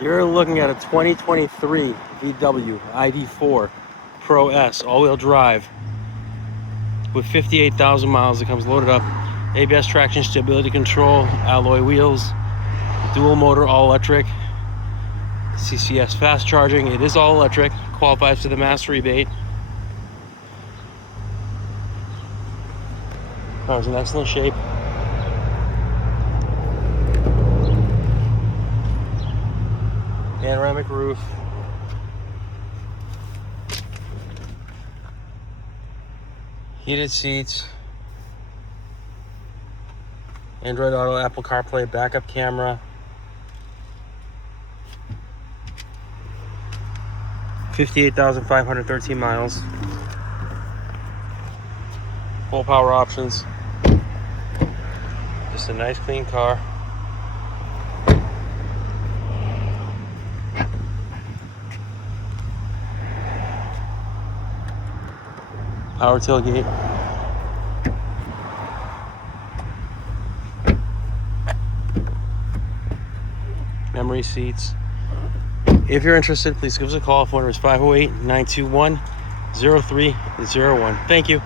You're looking at a 2023 VW ID.4 Pro S all-wheel drive with 58,000 miles. It comes loaded up. ABS traction, stability control, alloy wheels, dual motor, all electric, CCS fast charging. It is all electric, qualifies for the mass rebate. Car's in excellent shape. Panoramic roof. Heated seats. Android Auto, Apple Carplay, backup camera. 58,513 miles. Full power options. Just a nice clean car. Power tailgate. Memory seats. If you're interested, please give us a call. Phone number is 508-921-0301. Thank you.